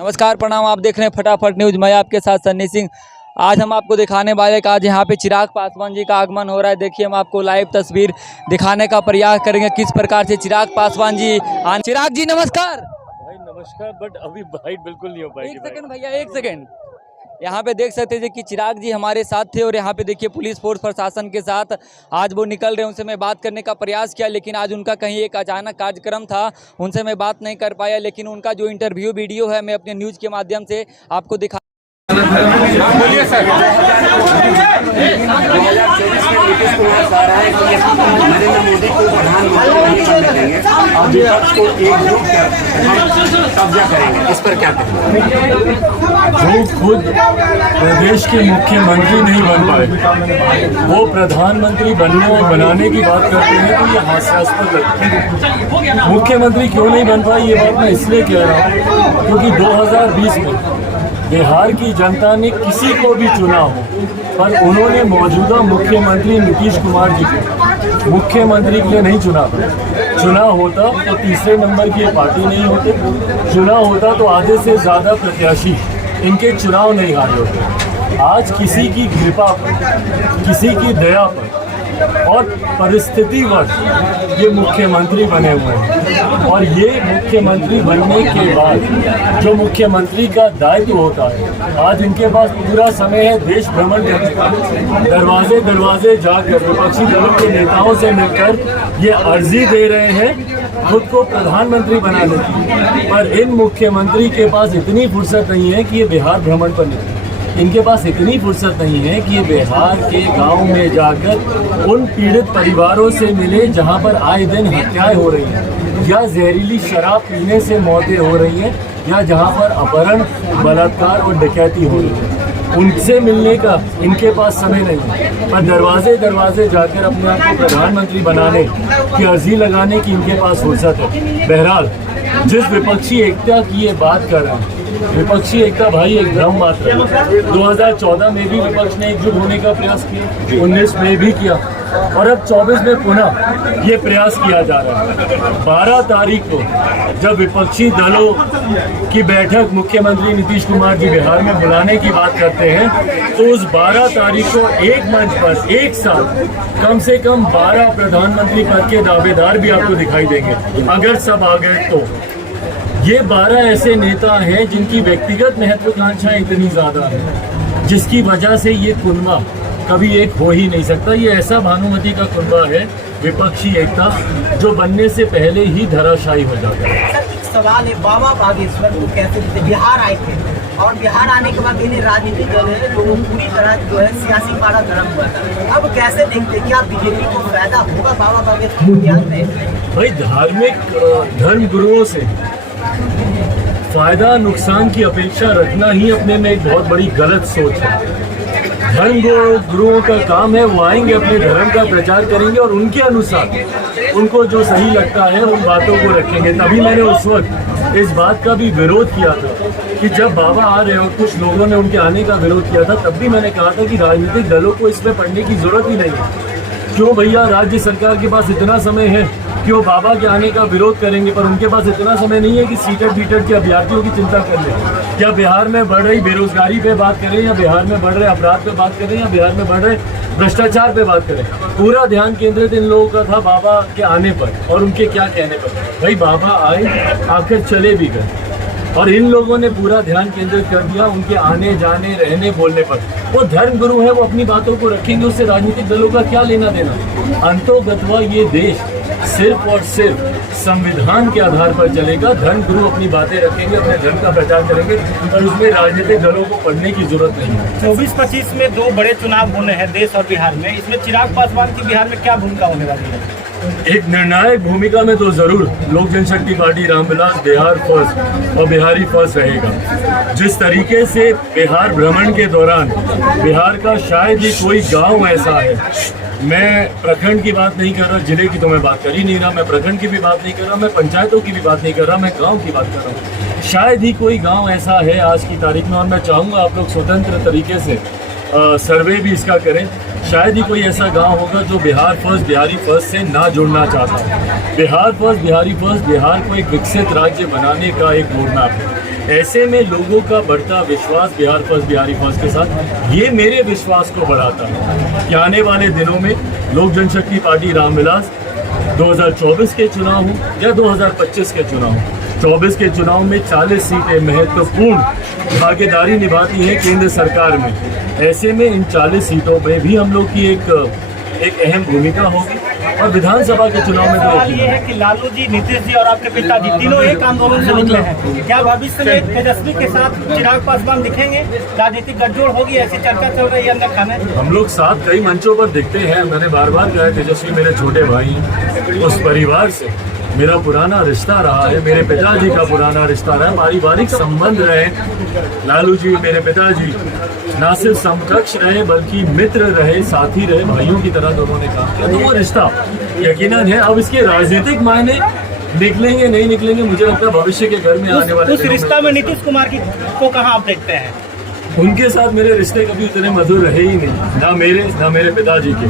नमस्कार, प्रणाम। आप देख रहे हैं फटाफट न्यूज। मैं आपके साथ सन्नी सिंह। आज हम आपको दिखाने वाले आज यहाँ पे चिराग पासवान जी का आगमन हो रहा है। देखिए, हम आपको लाइव तस्वीर दिखाने का प्रयास करेंगे किस प्रकार से चिराग पासवान जी चिराग जी नमस्कार। भाई नमस्कार, बट अभी बाइट बिल्कुल नहीं हो पाएगी। एक सेकंड भैया, एक सेकंड। यहाँ पे देख सकते थे कि चिराग जी हमारे साथ थे और यहाँ पे देखिए पुलिस फोर्स प्रशासन के साथ आज वो निकल रहे हैं। उनसे मैं बात करने का प्रयास किया, लेकिन आज उनका कहीं एक अचानक कार्यक्रम था, उनसे मैं बात नहीं कर पाया। लेकिन उनका जो इंटरव्यू वीडियो है मैं अपने न्यूज़ के माध्यम से आपको दिखा। बोलिए सर। 2024 में नीतीश कुमार कह रहा है कि नरेंद्र मोदी को प्रधानमंत्री नहीं बनने देंगे और विपक्ष को एकजुट कर कब्जा करेंगे, इस पर क्या कहेंगे? जो खुद प्रदेश के मुख्यमंत्री नहीं बन पाए वो प्रधानमंत्री बनने और बनाने की बात करते हैं तो ये हास्यास्पद लगता है। मुख्यमंत्री क्यों नहीं बन पाए ये बात मैं इसलिए कह रहा हूँ क्योंकि 2020 में बिहार की जनता ने किसी को भी चुना हो, पर उन्होंने मौजूदा मुख्यमंत्री नीतीश कुमार जी को मुख्यमंत्री के लिए नहीं चुना। चुना होता तो तीसरे नंबर की ये पार्टी नहीं होती, चुना होता तो आधे से ज़्यादा प्रत्याशी इनके चुनाव नहीं हारे होते। आज किसी की कृपा पर, किसी की दया पर और परिस्थितिवश ये मुख्यमंत्री बने हुए हैं। और ये मुख्यमंत्री बनने के बाद जो मुख्यमंत्री का दायित्व होता है, आज इनके पास पूरा समय है देश भ्रमण करने का। दरवाजे दरवाजे जाकर विपक्षी दलों के नेताओं से मिलकर ये अर्जी दे रहे हैं खुद को प्रधानमंत्री बनाने की। पर इन मुख्यमंत्री के पास इतनी फुर्सत नहीं है कि ये बिहार भ्रमण पर निकले। इनके पास इतनी फुर्सत नहीं है कि ये बिहार के गांव में जाकर उन पीड़ित परिवारों से मिले जहां पर आए दिन हत्याएं हो रही हैं, या जहरीली शराब पीने से मौतें हो रही हैं, या जहां पर अपहरण, बलात्कार और डकैती हो रही है। उनसे मिलने का इनके पास समय नहीं है, पर दरवाजे दरवाजे जाकर अपने आप को प्रधानमंत्री बनाने की अर्जी लगाने की इनके पास फुर्सत है। बहरहाल, जिस विपक्षी एकता की ये बात कर रहे हैं, विपक्षी एकता भाई एक भ्रम मात्र है। 2014 में भी विपक्ष ने एकजुट होने का प्रयास किया, 19 में भी किया और अब 24 में पुनः ये प्रयास किया जा रहा है। 12 तारीख को जब विपक्षी दलों की बैठक मुख्यमंत्री नीतीश कुमार जी बिहार में बुलाने की बात करते हैं, तो उस 12 तारीख को एक मंच पर एक साथ कम से कम 12 प्रधानमंत्री पद के दावेदार भी आपको दिखाई देंगे, अगर सब आ गए तो। ये 12 ऐसे नेता हैं जिनकी व्यक्तिगत महत्वाकांक्षाएं इतनी ज़्यादा है, जिसकी वजह से ये कुनबा कभी एक हो ही नहीं सकता। ये ऐसा भानुमति का कुनबा है विपक्षी एकता, जो बनने से पहले ही धराशायी हो जाता है। सवाल है, बाबा बागेश्वर को कैसे थे? बिहार आए थे और बिहार आने के बाद इन्हें राजनीतिक दल है जो पूरी तरह जो है सियासी पारा गर्म हुआ था। अब कैसे देखते, क्या बीजेपी को फायदा होगा बाबा बागेश्वर को ध्यान में? भाई, धार्मिक धर्म गुरुओं से फायदा नुकसान की अपेक्षा रखना ही अपने में एक बहुत बड़ी गलत सोच है। धर्म गुरुओं का काम है, वो आएंगे अपने धर्म का प्रचार करेंगे और उनके अनुसार उनको जो सही लगता है उन बातों को रखेंगे। तभी मैंने उस वक्त इस बात का भी विरोध किया था कि जब बाबा आ रहे हो, कुछ लोगों ने उनके आने का विरोध किया था, तब भी मैंने कहा था कि राजनीतिक दलों को इसमें पढ़ने की जरूरत ही नहीं है। क्यों भैया, राज्य सरकार के पास इतना समय है कि वो बाबा के आने का विरोध करेंगे, पर उनके पास इतना समय नहीं है कि सीटेड बीटेड के अभ्यर्थियों की चिंता कर ले। या बिहार में बढ़ रही बेरोजगारी पे बात करें, या बिहार में बढ़ रहे अपराध पे बात करें, या बिहार में बढ़ रहे भ्रष्टाचार पे बात करें। पूरा ध्यान केंद्रित इन लोगों का था बाबा के आने पर और उनके क्या कहने पर। भाई, बाबा आए, आकर चले भी गए और इन लोगों ने पूरा ध्यान केंद्रित कर दिया उनके आने जाने रहने बोलने पर। वो धर्म गुरु है, वो अपनी बातों को रखेंगे, उससे राजनीतिक दलों का क्या लेना देना। अंतोगत्वा ये देश सिर्फ और सिर्फ संविधान के आधार पर चलेगा। धर्म गुरु अपनी बातें रखेंगे, अपने धर्म का प्रचार करेंगे और उसमें राजनीतिक दलों को पढ़ने की जरूरत नहीं है। 24-25 में 2 बड़े चुनाव होने हैं देश और बिहार में। इसमें चिराग पासवान की बिहार में क्या भूमिका होने वाली है? एक निर्णायक भूमिका में तो जरूर लोक जनशक्ति पार्टी रामविलास बिहार फर्स्ट और बिहारी फर्स्ट रहेगा। जिस तरीके से बिहार भ्रमण के दौरान बिहार का शायद ही कोई गांव ऐसा है, मैं प्रखंड की बात नहीं कर रहा, जिले की तो मैं बात कर ही नहीं रहा, मैं प्रखंड की भी बात नहीं कर रहा, मैं पंचायतों की भी बात नहीं कर रहा, मैं गाँव की बात कर रहा हूँ। शायद ही कोई गाँव ऐसा है आज की तारीख में, और मैं चाहूँगा आप लोग स्वतंत्र तरीके से सर्वे भी इसका करें। शायद ही कोई ऐसा गांव होगा जो बिहार फर्स्ट बिहारी फर्स्ट से ना जुड़ना चाहता। बिहार फर्स्ट बिहारी फर्स्ट बिहार को एक विकसित राज्य बनाने का एक रोड मैप है। ऐसे में लोगों का बढ़ता विश्वास बिहार फर्स्ट बिहारी फर्स्ट के साथ ये मेरे विश्वास को बढ़ाता है कि आने वाले दिनों में लोक जनशक्ति पार्टी रामविलास 2024 के चुनाव हो या 2025 के चुनाव हो, 24 के चुनाव में 40 सीटें महत्वपूर्ण भागीदारी निभाती हैं केंद्र सरकार में। ऐसे में इन 40 सीटों में भी हम लोग की एक अहम भूमिका होगी और विधानसभा के चुनाव में तो सवाल ये है कि लालू जी, नीतीश जी और आपके पिताजी तीनों एक आंदोलन से निकले हैं। क्या भविष्य में तेजस्वी के साथ चिराग पासवान दिखेंगे? राजनीतिक गठजोड़ होगी, ऐसी चर्चा चल रही है अंदर खाने। हम लोग साथ कई मंचों पर दिखते हैं। मैंने बार बार कहा तेजस्वी मेरे छोटे भाई हैं। उस परिवार से मेरा पुराना रिश्ता रहा है, मेरे पिताजी का पुराना रिश्ता रहा है, पारिवारिक संबंध रहे। लालू जी मेरे पिताजी ना सिर्फ समकक्ष रहे बल्कि मित्र रहे, साथी रहे, भाइयों की तरह दोनों ने काम किया। तो वो रिश्ता यकीनन है। अब इसके राजनीतिक मायने निकलेंगे नहीं निकलेंगे, मुझे लगता है भविष्य के घर में आने वाले उस रिश्ता में नीतीश कुमार को कहाँ आप देखते हैं? उनके साथ मेरे रिश्ते कभी उतने मधुर रहे ही नहीं, ना मेरे पिताजी के।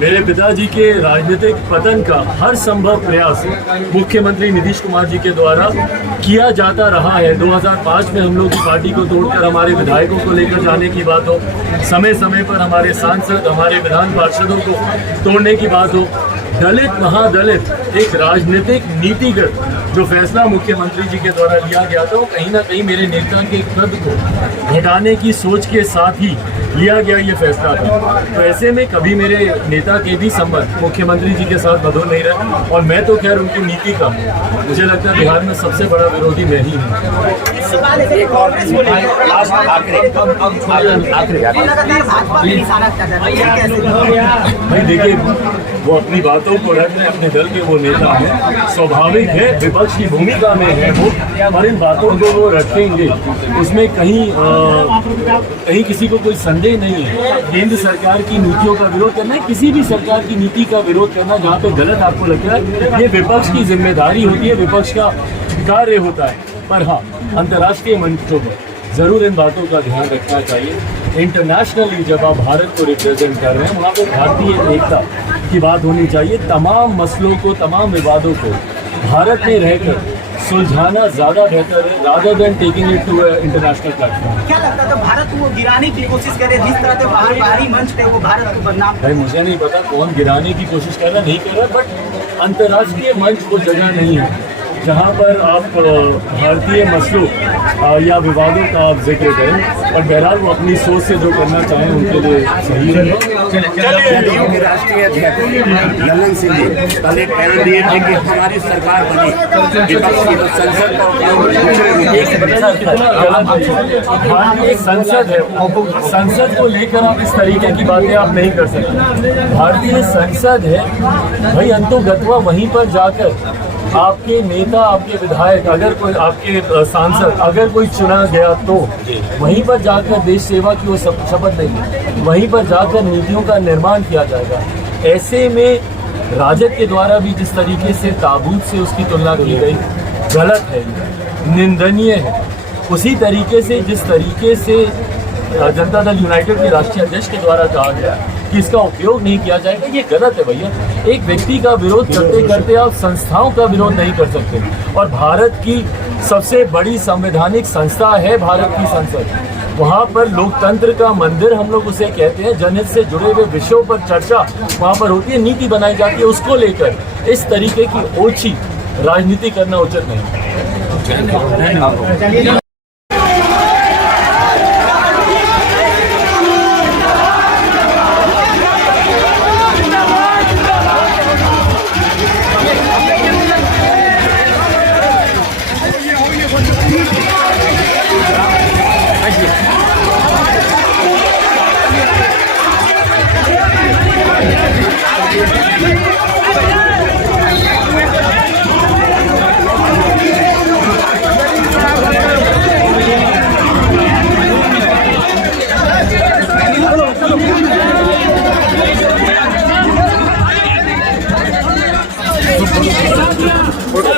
मेरे पिताजी के राजनीतिक पतन का हर संभव प्रयास मुख्यमंत्री नीतीश कुमार जी के द्वारा किया जाता रहा है। 2005 में हम लोग की पार्टी को तोड़कर हमारे विधायकों को लेकर जाने की बात हो, समय समय पर हमारे सांसद, हमारे विधान पार्षदों को तोड़ने की बात हो, दलित महादलित एक राजनीतिक नीतिगत जो फैसला मुख्यमंत्री जी के द्वारा लिया गया था वो कहीं ना कहीं मेरे नेता के पद को घटाने की सोच के साथ ही लिया गया ये फैसला था। तो ऐसे में कभी मेरे नेता के भी संबंध मुख्यमंत्री जी के साथ मधुर नहीं रहे और मैं तो खैर उनकी नीति का मुझे लगता है बिहार में सबसे बड़ा विरोधी मैं ही हूँ। भाई देखिए, वो अपनी बातों को रख रहे, अपने दल के वो नेता हैं, स्वाभाविक है विपक्ष की भूमिका में है वो, और इन बातों को वो रखेंगे, उसमें कहीं किसी को कोई संदेह नहीं है। केंद्र सरकार की नीतियों का विरोध करना है, किसी भी सरकार की नीति का विरोध करना जहाँ पे गलत आपको लगता है, ये विपक्ष की जिम्मेदारी होती है, विपक्ष का कार्य होता है। पर हाँ, अंतर्राष्ट्रीय मंचों पर जरूर इन बातों का ध्यान रखना चाहिए। इंटरनेशनली जब आप भारत को रिप्रेजेंट कर रहे हैं, वहाँ पर भारतीय एकता की बात होनी चाहिए। तमाम मसलों को, तमाम विवादों को भारत में रहकर सुलझाना ज़्यादा बेहतर है rather than taking it to international platform. क्या लगता था भारत को गिराने की कोशिश करे, जिस तरह से बाहरी मंच पे वो भारत को बदनाम? भाई मुझे नहीं पता कौन गिराने की कोशिश कर रहा नहीं कर रहा, बट अंतर्राष्ट्रीय मंच वो जगह नहीं है जहाँ पर आप भारतीय मसलों या विवादों का आप जिक्र करें। और बहरहाल वो अपनी सोच से जो करना चाहें उनके लिए सही है। जदयू के राष्ट्रीय अध्यक्ष ललन सिंह जी कल एक बयान दिए थे कि हमारी सरकार बनी, विपक्ष की संसद का भारतीय संसद है, संसद को लेकर आप इस तरीके की बातें आप नहीं कर सकते। भारतीय संसद है भाई, अंतोगत्वा वहीं पर जाकर आपके नेता, आपके विधायक, अगर कोई आपके सांसद अगर कोई चुना गया तो वहीं पर जाकर देश सेवा की वो शपथ लेंगे, वहीं पर जाकर नीतियों का निर्माण किया जाएगा। ऐसे में राजद के द्वारा भी जिस तरीके से ताबूत से उसकी तुलना की गई गलत है, निंदनीय है। उसी तरीके से जिस तरीके से जनता दल यूनाइटेड के राष्ट्रीय अध्यक्ष के द्वारा कहा गया कि इसका उपयोग नहीं किया जाएगा, ये गलत है भैया। एक व्यक्ति का विरोध करते करते आप संस्थाओं का विरोध नहीं कर सकते। और भारत की सबसे बड़ी संवैधानिक संस्था है भारत की संसद, वहाँ पर लोकतंत्र का मंदिर हम लोग उसे कहते हैं। जनहित से जुड़े हुए विषयों पर चर्चा वहाँ पर होती है, नीति बनाई जाती है, उसको लेकर इस तरीके की ओछी राजनीति करना उचित नहीं।